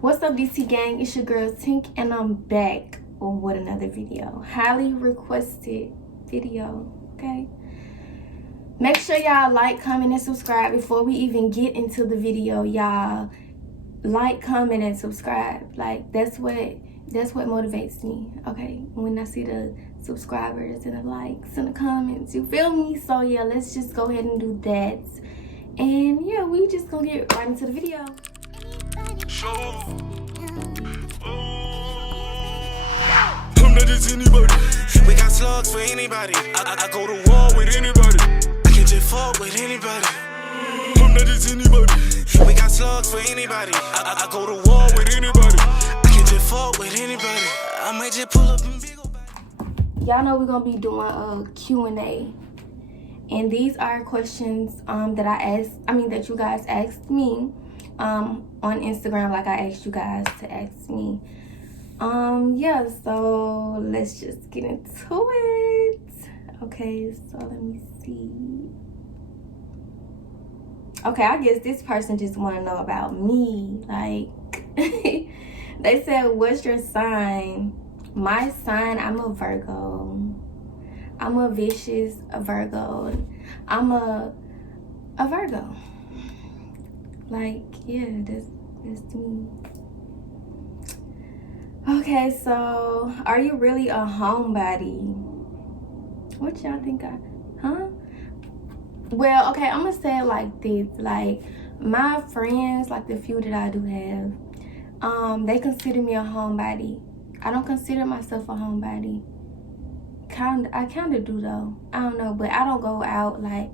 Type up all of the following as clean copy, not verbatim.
What's up, DC gang? It's your girl Tink, and I'm back with another video. Highly requested video, okay? Make sure y'all like, comment, and subscribe before we even get into the video. Y'all like, comment, and subscribe. Like, that's what motivates me, okay? When I see the subscribers and the likes and the comments, you feel me? So yeah, let's just go ahead and do that. And yeah, we just gonna get right into the video. Anybody. We got slugs for anybody. I go to war with anybody. I can just fuck with anybody. I'm not just anybody. We got slugs for anybody. I go to war with anybody. I can just fuck with anybody. I might just pull up and big. Y'all know we're gonna be doing a Q&A, and these are questions that you guys asked me on Instagram, like I asked you guys to ask me. Yeah, so let's just get into it. Okay, so let me see. Okay, I guess this person just want to know about me. Like, they said, what's your sign? My sign, I'm a Virgo. I'm a vicious Virgo. I'm a Virgo. Like, yeah, that's me. Okay, so are you really a homebody? What y'all think Well, okay, I'm gonna say it like this. Like, my friends, like the few that I do have, they consider me a homebody. I don't consider myself a homebody. I kind of do though. I don't know, but I don't go out like,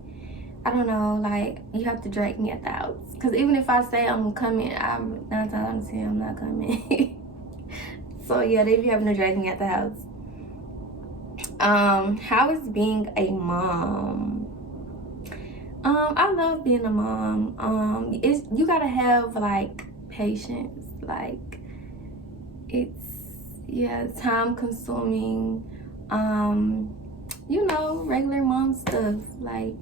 I don't know, like you have to drag me at the house. Cause even if I say I'm coming, I'm 9 times out of 10 I'm not coming. So yeah, they be having to drag me at the house. How is being a mom? I love being a mom. You gotta have like patience. Like, it's time consuming. You know, regular mom stuff. Like,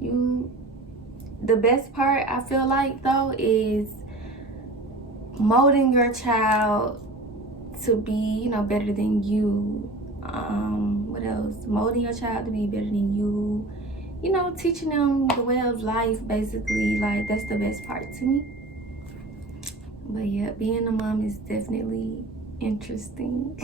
the best part I feel like though is molding your child to be, you know, better than you. What else? Molding your child to be better than you. You know, teaching them the way of life, basically. Like, that's the best part to me. But yeah, being a mom is definitely interesting.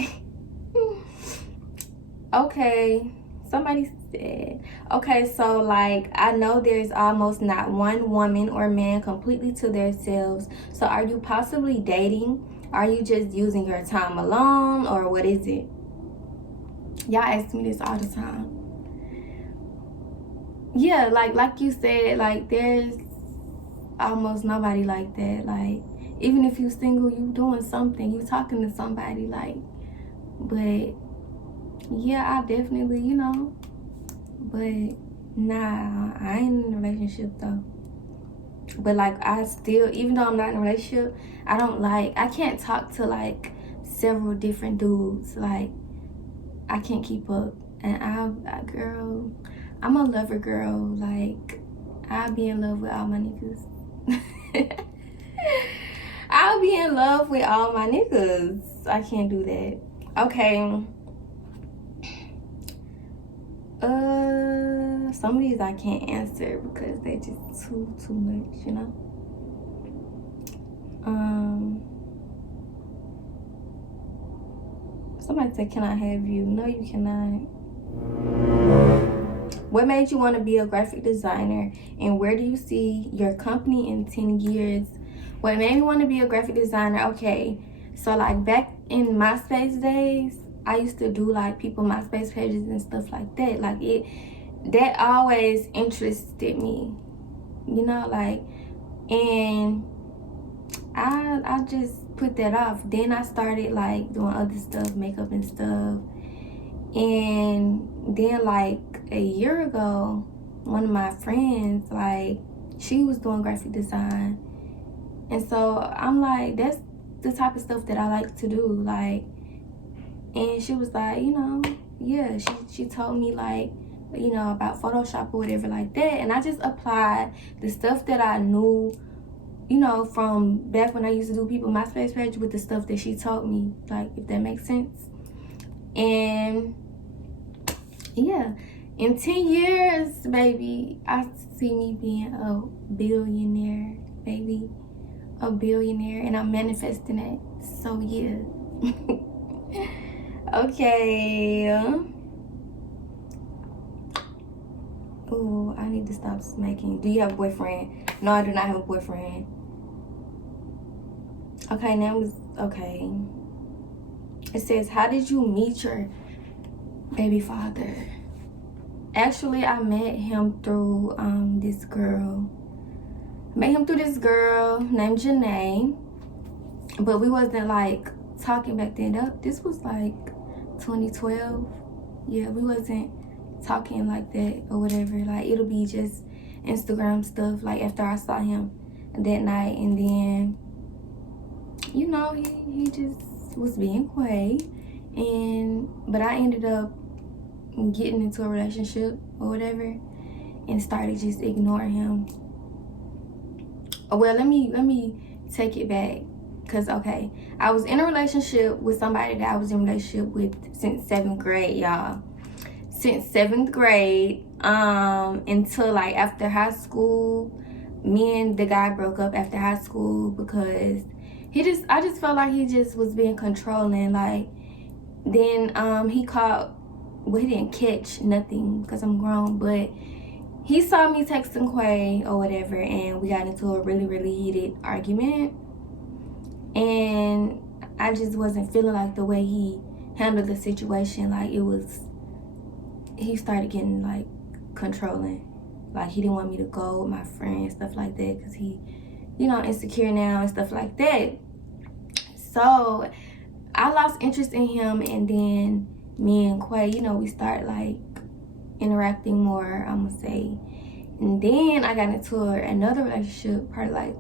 Okay, somebody said, okay, so like, I know there's almost not one woman or man completely to themselves. So are you possibly dating? Are you just using your time alone, or what is it? Y'all ask me this all the time. Yeah, like you said, like there's almost nobody like that. Like, even if you single, you doing something, you talking to somebody, like. But yeah, I definitely, you know, but nah, I ain't in a relationship though. But like, I still, even though I'm not in a relationship, I can't talk to like several different dudes. Like, I can't keep up. And girl, I'm a lover girl. Like, I'll be in love with all my niggas. I'll be in love with all my niggas. I can't do that. Okay. Some of these I can't answer because they just too much, you know. Somebody said, can I have you? No, you cannot. What made you want to be a graphic designer, and where do you see your company in 10 years? What made me want to be a graphic designer? Okay, so like back in MySpace days, I used to do like people MySpace pages and stuff like that. Like, that always interested me, you know, like, and I just put that off. Then I started like doing other stuff, makeup and stuff. And then like a year ago, one of my friends, like, she was doing graphic design. And so I'm like, that's the type of stuff that I like to do. Like, and she was like, you know, yeah, she told me like, you know, about Photoshop or whatever like that. And I just applied the stuff that I knew you know, from back when I used to do people MySpace page with the stuff that she taught me, like, if that makes sense. And yeah, in 10 years, baby, I see me being a billionaire, baby. A billionaire, and I'm manifesting it. So yeah. Okay. Oh, I need to stop smacking. Do you have a boyfriend? No, I do not have a boyfriend. Okay, now it's okay. It says, how did you meet your baby father? Actually, I met him through this girl. Met him through this girl named Janae, but we wasn't like talking back then. This was like 2012. Yeah, we wasn't talking like that or whatever. Like, it'll be just Instagram stuff, like after I saw him that night. And then, you know, he just was being Quay. But I ended up getting into a relationship or whatever and started just ignoring him. Well, let me take it back. Cause okay, I was in a relationship with somebody that I was in a relationship with since 7th grade, y'all. Since 7th grade, until like after high school. Me and the guy broke up after high school because I just felt like he just was being controlling. Like, then he caught, well, he didn't catch nothing because I'm grown, but he saw me texting Quay or whatever, and we got into a really, really heated argument. And I just wasn't feeling like the way he handled the situation. Like, he started getting like controlling. Like, he didn't want me to go with my friends, stuff like that, because he, you know, insecure now and stuff like that. So I lost interest in him, and then me and Quay, you know, we start like interacting more, I'm gonna say. And then I got into another relationship probably like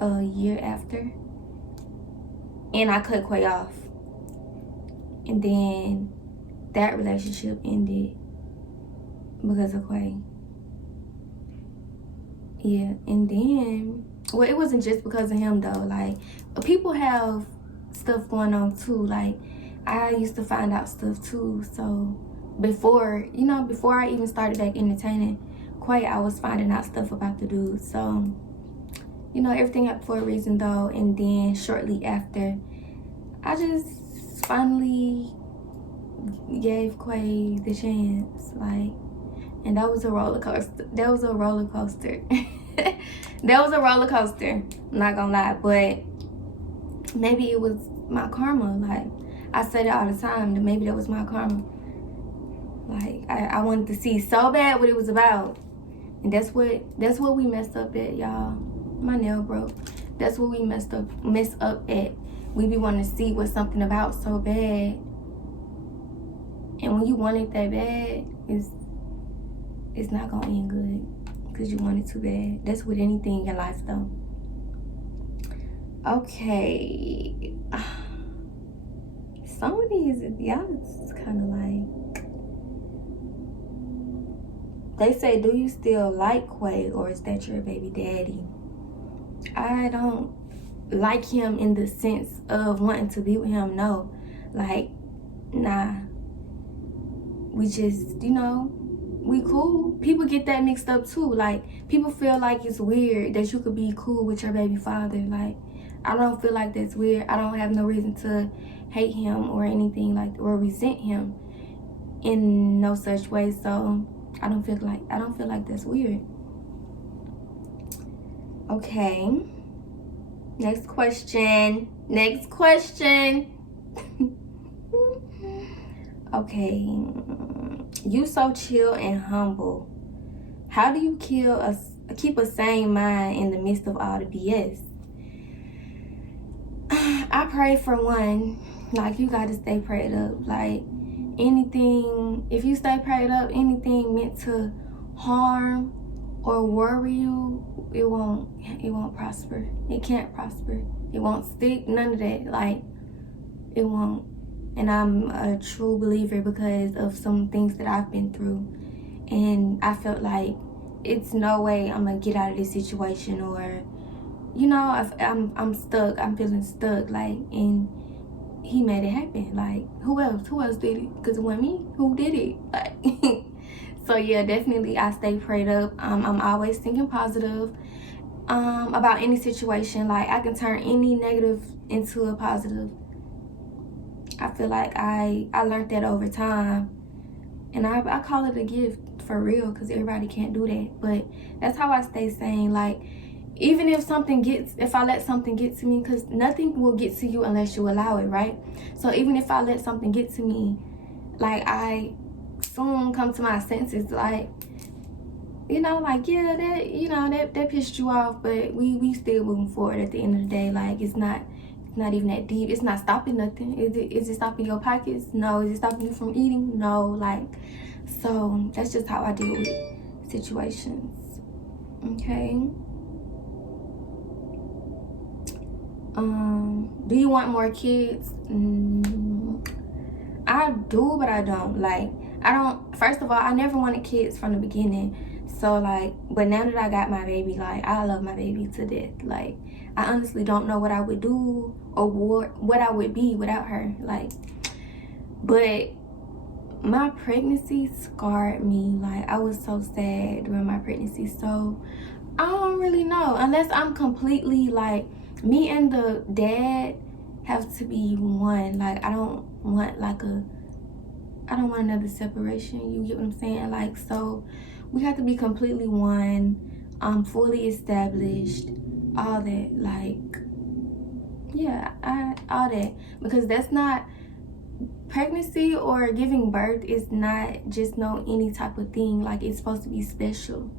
a year after, and I cut Quay off. And then that relationship ended because of Quay. Yeah, and then, well, it wasn't just because of him though. Like, people have stuff going on too. Like, I used to find out stuff too. So before I even started back entertaining Quay, I was finding out stuff about the dude. So, you know, everything happened for a reason though. And then shortly after, I just finally gave Quay the chance. Like, and that was a roller coaster. That was a roller coaster. I'm not gonna lie, but maybe it was my karma. Like, I said it all the time, that maybe that was my karma. Like, I wanted to see so bad what it was about. And that's what we messed up at, y'all. My nail broke. That's what we messed up at. We be wanting to see what something about so bad. And when you want it that bad, it's not gonna end good because you want it too bad. That's with anything in your life though. Okay. Some of these, y'all, it's kind of like, they say, do you still like Quay, or is that your baby daddy? I don't like him in the sense of wanting to be with him, no. Like, nah. We just, you know, we cool. People get that mixed up too. Like, people feel like it's weird that you could be cool with your baby father. Like, I don't feel like that's weird. I don't have no reason to hate him or anything like, or resent him in no such way. So I don't feel like that's weird. Okay. Next question. Okay. You so chill and humble. How do you keep a sane mind in the midst of all the BS? I pray for one. Like, you gotta stay prayed up. Like, anything, if you stay prayed up, anything meant to harm or worry you, it won't prosper. It can't prosper. It won't stick, none of that. Like, it won't. And I'm a true believer because of some things that I've been through. And I felt like it's no way I'm gonna get out of this situation, or you know, I'm stuck. I'm feeling stuck. Like, and he made it happen. Like, who else did it? Because it wasn't me. Who did it? Like, so yeah, definitely I stay prayed up. I'm always thinking positive about any situation. Like, I can turn any negative into a positive. I feel like I learned that over time, and I call it a gift for real, because everybody can't do that. But that's how I stay sane. Like, even if I let something get to me, because nothing will get to you unless you allow it, right? So even if I let something get to me, like, I soon come to my senses, like, you know, like, yeah, that pissed you off, but we still moving forward at the end of the day. Like, it's not even that deep. It's not stopping nothing. Is it stopping your pockets? No. Is it stopping you from eating? No. Like, so that's just how I deal with situations. Okay. Do you want more kids? I do, but I don't. Like, first of all, I never wanted kids from the beginning. So, like, but now that I got my baby, like, I love my baby to death. Like, I honestly don't know what I would do or what I would be without her. Like, but my pregnancy scarred me. Like, I was so sad during my pregnancy. So, I don't really know. Unless I'm completely, like, me and the dad have to be one. Like, I don't want another separation. You get what I'm saying? Like, so we have to be completely one, fully established, all that. Like, yeah, all that. Because that's not, pregnancy or giving birth is not just any type of thing. Like, it's supposed to be special.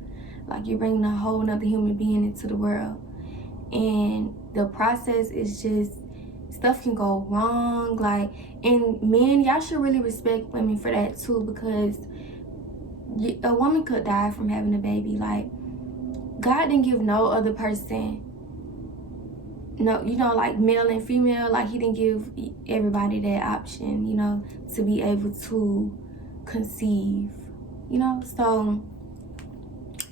Like, you're bringing a whole nother human being into the world. And the process is just, stuff can go wrong. Like, and men, y'all should really respect women for that too, because a woman could die from having a baby. Like, God didn't give no other person, no, you know, like male and female, like, he didn't give everybody that option, you know, to be able to conceive, you know. So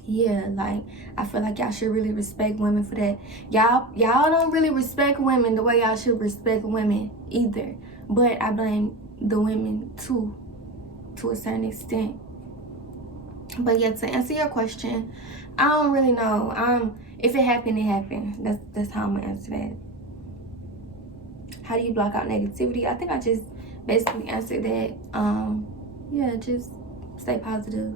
yeah, like, I feel like y'all should really respect women for that. Y'all don't really respect women the way y'all should respect women either. But I blame the women too, to a certain extent. But yeah, to answer your question, I don't really know. If it happened, it happened. That's how I'm gonna answer that. How do you block out negativity? I think I just basically answered that. Yeah, just stay positive.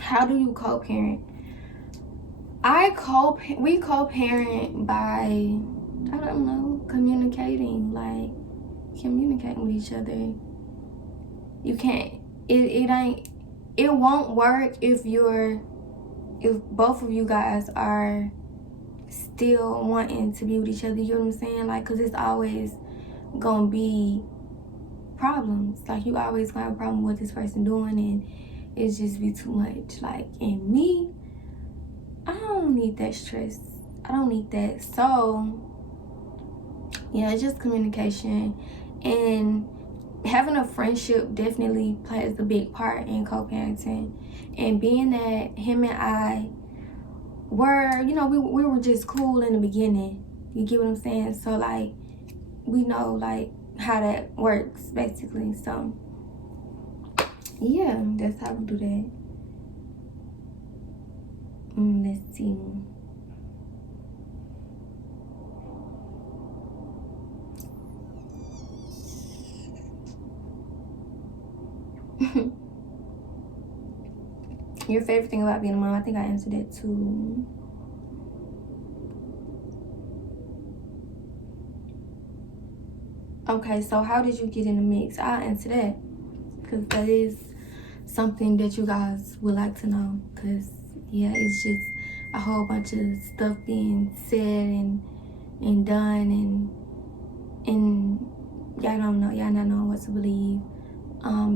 How do you co-parent? We co-parent by, I don't know, communicating with each other. You can't, it won't work if both of you guys are still wanting to be with each other. You know what I'm saying? Like, because it's always gonna be problems. Like, you always gonna have a problem with this person doing, and it's just be too much. Like, and me, I don't need that stress. I don't need that. So yeah, it's just communication, and having a friendship definitely plays a big part in co-parenting. And being that him and I were, you know, we were just cool in the beginning. You get what I'm saying? So, like, we know, like, how that works, basically. So yeah, that's how we do that. Let's see. Your favorite thing about being a mom? I think I answered that too. Okay, so how did you get in the mix? I'll answer that, because that is something that you guys would like to know. Because yeah, it's just a whole bunch of stuff being said and done, and y'all don't know, y'all not knowing what to believe.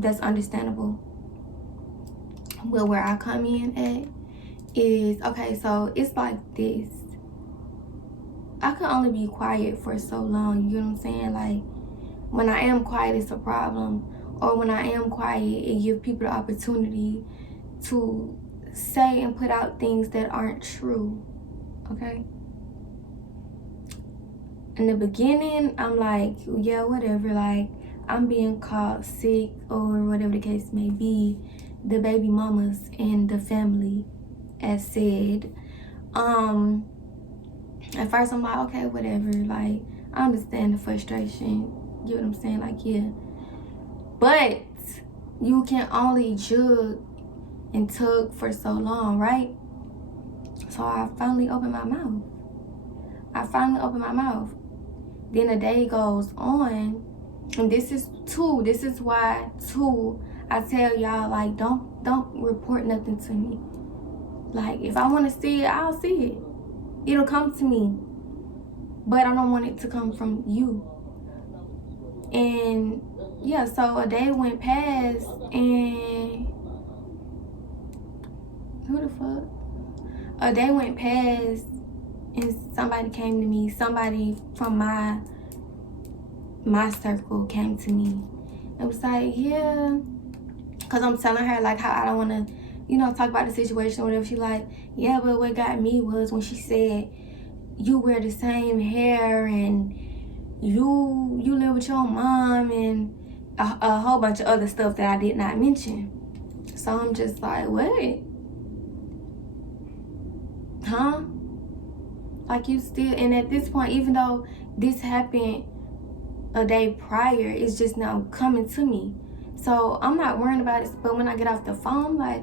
That's understandable. Well, where I come in at is, okay, so it's like this. I could only be quiet for so long, you know what I'm saying? Like, when I am quiet, it's a problem. Or when I am quiet, it gives people the opportunity to say and put out things that aren't true, okay? In the beginning, I'm like, yeah, whatever, like, I'm being called sick or whatever the case may be. The baby mamas and the family, as said. At first, I'm like, okay, whatever, like, I understand the frustration, you know what I'm saying, like, yeah. But you can only jug and tug for so long, right? So I finally opened my mouth. Then a day goes on, and this is why I tell y'all, like, don't report nothing to me. Like, if I want to see it, I'll see it. It'll come to me. But I don't want it to come from you. And yeah, so a day went past, and a day went past, and somebody came to me. Somebody from my circle came to me. It was like, yeah, because I'm telling her, like, how I don't want to, talk about the situation or whatever. She like, yeah, but what got me was when she said, you wear the same hair, and you live with your mom, and a whole bunch of other stuff that I did not mention. So I'm just like, what? Huh? Like, you still, and at this point, even though this happened a day prior, it's just now coming to me. So I'm not worrying about it. But when I get off the phone, like,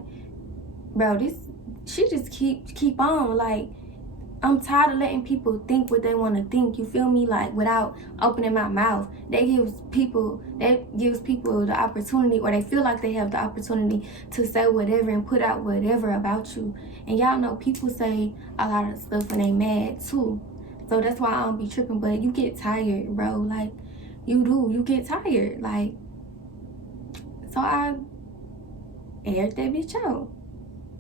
bro, she just keep on. Like, I'm tired of letting people think what they want to think, you feel me? Like, without opening my mouth. That gives people the opportunity, or they feel like they have the opportunity to say whatever and put out whatever about you. And y'all know people say a lot of stuff when they mad too. So that's why I don't be tripping. But you get tired, bro. Like, you get tired. Like, so I aired that bitch out.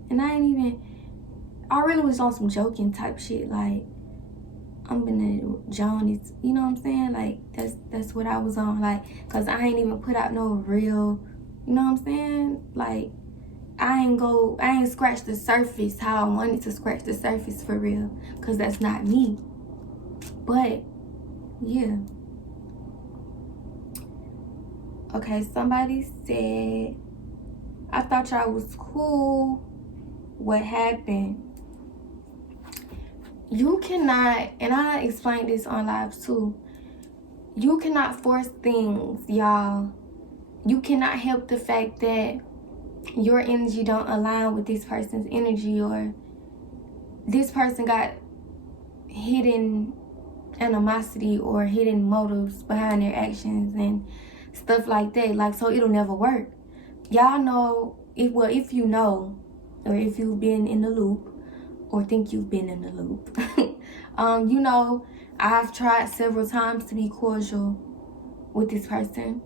And I really was on some joking type shit. Like, I'm gonna Joan is, you know what I'm saying? Like, that's what I was on. Like, cause I ain't even put out no real, you know what I'm saying? Like, I ain't scratched the surface how I wanted to scratch the surface for real. Cause that's not me. But, yeah. Okay, somebody said, I thought y'all was cool. What happened? You cannot, and I explained this on live too, you cannot force things, y'all. You cannot help the fact that your energy don't align with this person's energy, or this person got hidden animosity or hidden motives behind their actions and stuff like that. Like, so it'll never work. Y'all know, if you know, or if you've been in the loop, or think you've been in the loop, you know, I've tried several times to be cordial with this person.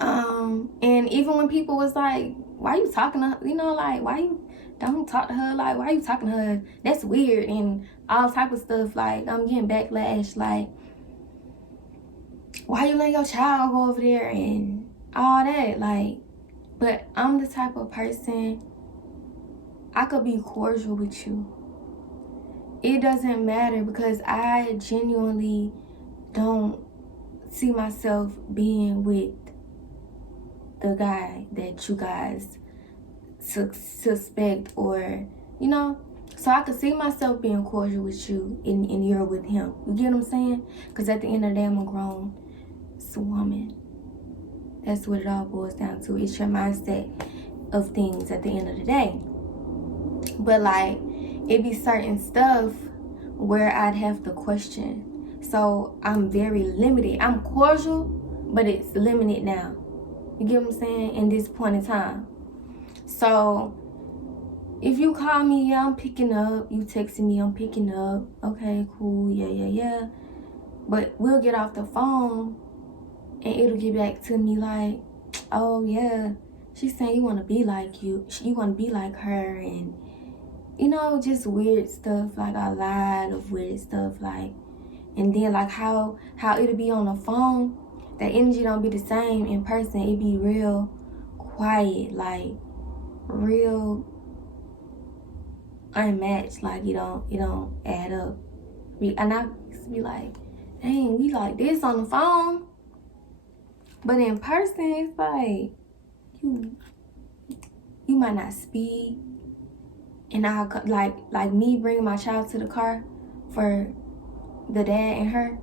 And even when people was like, why you talking to her? You know, like, why you don't talk to her? Like, why you talking to her? That's weird, and all type of stuff. Like, I'm getting backlash. Like, why you let your child go over there and all that? Like, but I'm the type of person, I could be cordial with you. It doesn't matter, because I genuinely don't see myself being with the guy that you guys suspect, or, you know. So I could see myself being cordial with you, and you're with him. You get what I'm saying? Because at the end of the day, I'm a grown woman. That's what it all boils down to. It's your mindset of things at the end of the day. But, like, it be certain stuff where I'd have to question. So I'm very limited. I'm cordial, but it's limited now. You get what I'm saying? In this point in time. So if you call me, yeah, I'm picking up. You texting me, I'm picking up. Okay, cool. Yeah. But we'll get off the phone, and it'll get back to me like, oh yeah, she's saying you want to be like you. You want to be like her, and, you know, just weird stuff, like a lot of weird stuff. Like, And then like how it'll be on the phone, that energy don't be the same in person. It be real quiet, like real unmatched. Like it don't add up. And I used to be like, dang, we like this on the phone, but in person it's like you might not speak. And I like me bringing my child to the car for the dad and her,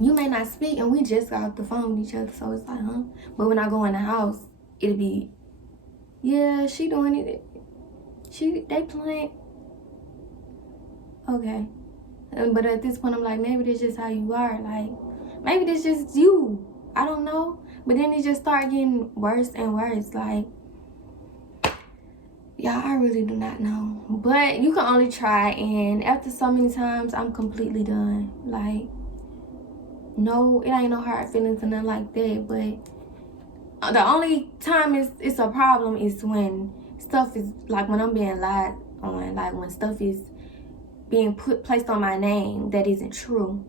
you may not speak, and we just got off the phone with each other, so it's like, huh? But when I go in the house, it'll be, yeah, she doing it. They playing. Okay. But at this point, I'm like, maybe that's just how you are. Like, maybe that's just you. I don't know. But then it just start getting worse and worse. Like, y'all, I really do not know. But you can only try. And after so many times, I'm completely done. Like, no, it ain't no hard feelings or nothing like that. But the only time it's a problem is when stuff is, like, when I'm being lied on. Like, when stuff is being placed on my name that isn't true,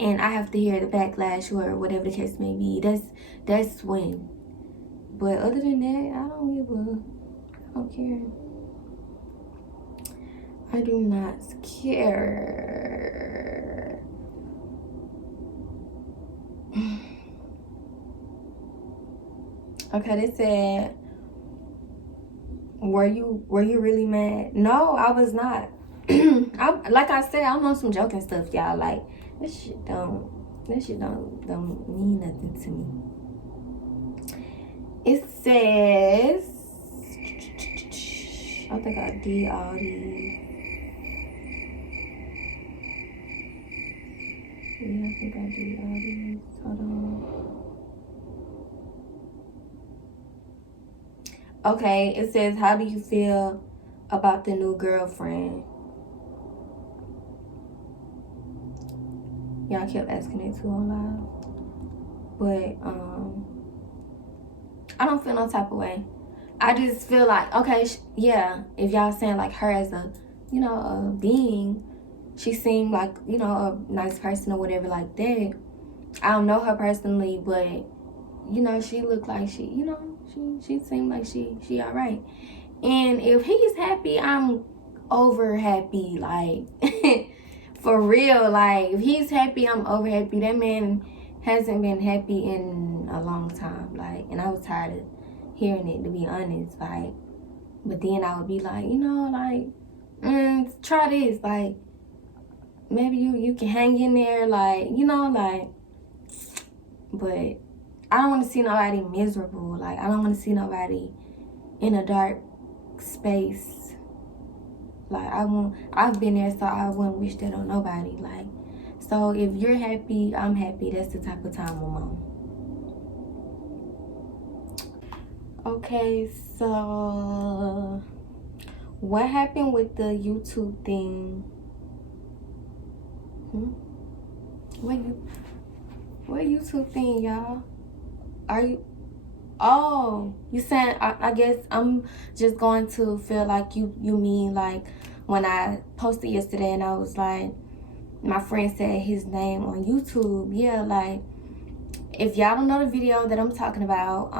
and I have to hear the backlash or whatever the case may be. That's when. But other than that, I don't care. I do not care. Okay, they said, were you really mad? No, I was not. Like I said, I'm on some joking stuff, y'all. Like, this shit don't mean nothing to me. It says, I think I did all these. Yeah, I think I did all these. Hold on. Okay, it says, how do you feel about the new girlfriend? Y'all kept asking it too on live. But I don't feel no type of way. I just feel like, okay, yeah, if y'all saying like her as a, a being, she seemed like, a nice person or whatever like that. I don't know her personally, but, she looked like she seemed like she all right. And if he's happy, I'm over happy. Like, for real, like, if he's happy, I'm over happy. That man hasn't been happy in a long time. Like, and I was tired of hearing it, to be honest. Like, but then I would be like, try this. Like, maybe you can hang in there, like, but I don't want to see nobody miserable. Like, I don't want to see nobody in a dark space. Like, I've been there, so I wouldn't wish that on nobody. Like, so if you're happy, I'm happy. That's the type of time I'm on. Okay, so what happened with the YouTube thing? What YouTube thing, y'all? Are you? Oh, you saying? I guess I'm just going to feel like you mean like when I posted yesterday and I was like, my friend said his name on YouTube. Yeah, like, if y'all don't know the video that I'm talking about,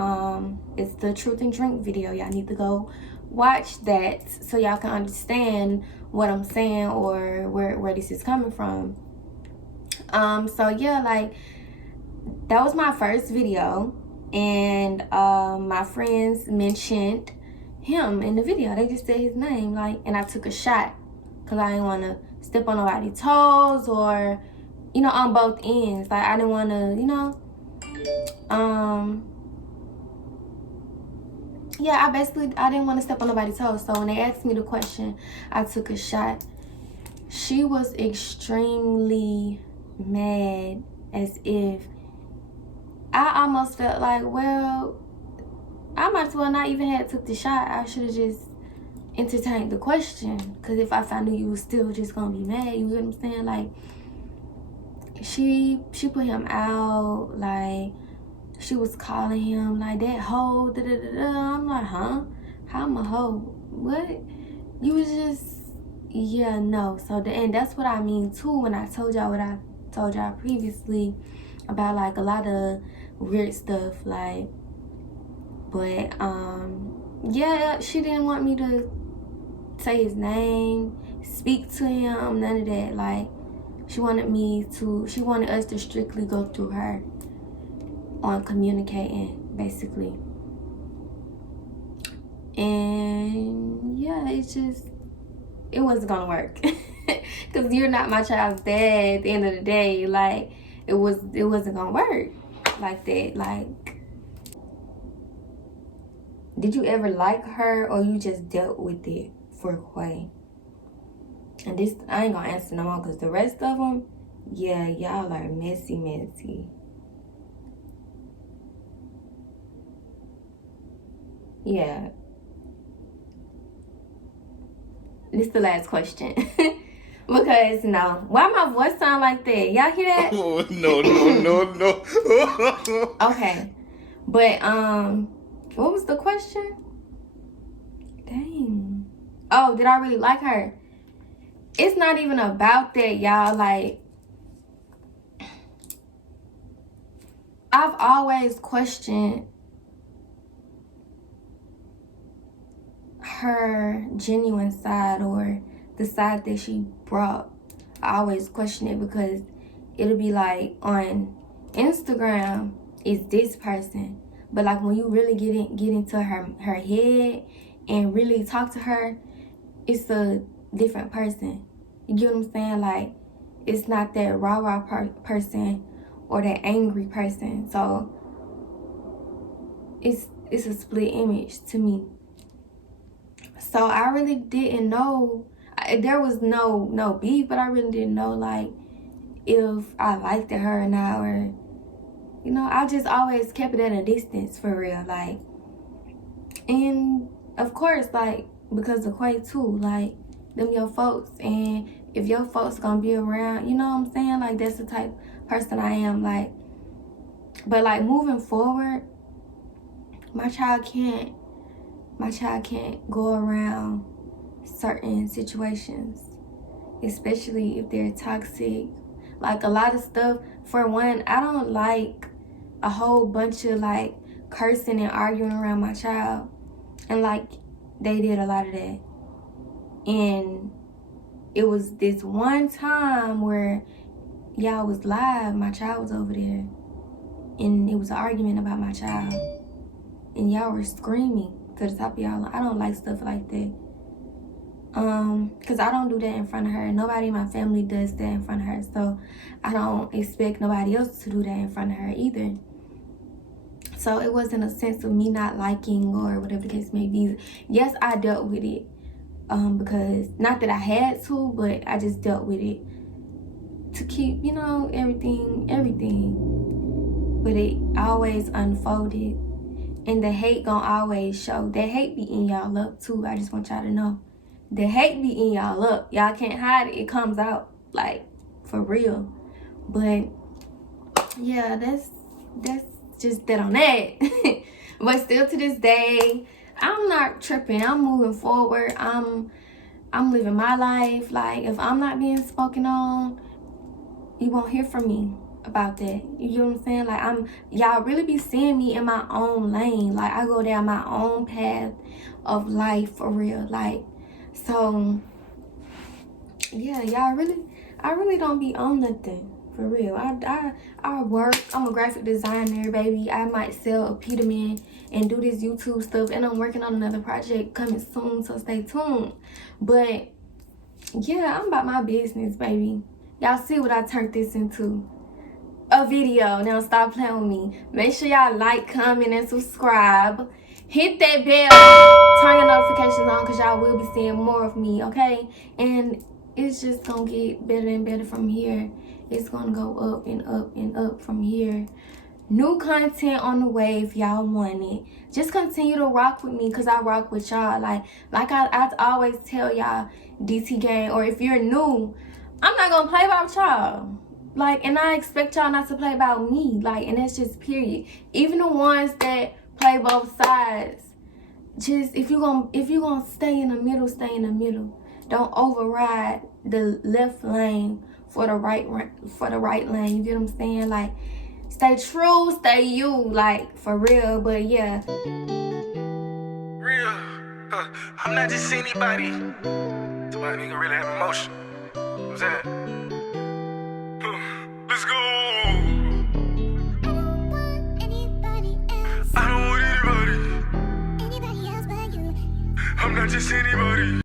it's the Truth and Drink video. Y'all need to go watch that so y'all can understand what I'm saying or where this is coming from. So yeah, like, that was my first video, and my friends mentioned him in the video. They just said his name, like, and I took a shot because I didn't want to step on nobody's toes or, on both ends. Like, I didn't want to, yeah, I didn't want to step on nobody's toes. So when they asked me the question, I took a shot. She was extremely mad, as if I almost felt like, well, I might as well not even have took the shot. I should have just entertained the question. Because if I knew you was still just going to be mad, you get what I'm saying? Like, she put him out. Like, she was calling him, like, that hoe, da-da-da-da. I'm like, huh? How I'm a hoe? What? You was just, yeah, no. So and that's what I mean too when I told y'all what I told y'all previously about like a lot of weird stuff, like. But yeah, she didn't want me to say his name, speak to him, none of that. Like, she wanted us to strictly go through her on communicating, basically. And yeah, it wasn't gonna work. Because you're not my child's dad at the end of the day. Like, it wasn't gonna work like that. Like, did you ever like her, or you just dealt with it for Quay? And this, I ain't gonna answer no more, because the rest of them, yeah, y'all are messy. Yeah. This is the last question. Because, no. Why my voice sound like that? Y'all hear that? Oh, no. Okay. But, what was the question? Dang. Oh, did I really like her? It's not even about that, y'all. Like, I've always questioned her genuine side, or the side that she brought. I always question it, because it'll be like on Instagram, it's this person. But like when you really get into her head and really talk to her, it's a different person. You get what I'm saying? Like, it's not that rah-rah person or that angry person. So it's a split image to me. So I really didn't know. There was no beef, but I really didn't know, like, if I liked her or not, or, you know, I just always kept it at a distance, for real. Like, and of course, like, because of Quay too, like, them your folks, and if your folks gonna be around, you know what I'm saying? Like, that's the type of person I am. Like, but like, moving forward, my child can't go around certain situations, especially if they're toxic. Like, a lot of stuff. For one, I don't like a whole bunch of like cursing and arguing around my child, and like, they did a lot of that. And it was this one time where y'all was live, my child was over there, and it was an argument about my child, and y'all were screaming to the top of y'all. I don't like stuff like that. Because I don't do that in front of her. Nobody in my family does that in front of her. So I don't expect nobody else to do that in front of her either. So it wasn't a sense of me not liking or whatever the case may be. Yes, I dealt with it. Because, not that I had to, but I just dealt with it to keep, you know, everything. But it always unfolded. And the hate gonna always show. That hate be in y'all up too. I just want y'all to know. The hate be in y'all up. Y'all can't hide it. It comes out, like, for real. But yeah, that's just that on that. But still, to this day, I'm not tripping. I'm moving forward. I'm living my life. Like, if I'm not being spoken on, you won't hear from me about that. You know what I'm saying? Like, y'all really be seeing me in my own lane. Like, I go down my own path of life, for real. Like, so yeah, I really don't be on nothing, for real. I work. I'm a graphic designer, baby. I might sell a Peterman and do this YouTube stuff, and I'm working on another project coming soon, so stay tuned. But yeah, I'm about my business, baby. Y'all see what I turned this into. A video. Now stop playing with me. Make sure y'all like, comment, and subscribe. Hit that bell. Turn your notifications on, because y'all will be seeing more of me, okay? And it's just gonna get better and better from here. It's gonna go up and up and up from here. New content on the way if y'all want it. Just continue to rock with me, because I rock with y'all. Like I always tell y'all, DT Gang, or if you're new, I'm not gonna play about y'all. Like, and I expect y'all not to play about me. Like, and that's just period. Even the ones that play both sides, just if you gonna stay in the middle, stay in the middle. Don't override the left lane for the right lane. You get what I'm saying? Like, stay true, stay you, like, for real. But yeah. Real. I'm not just anybody. Somebody nigga really have emotion. What's that? Let's go. I don't want anybody else but you. I'm not just anybody.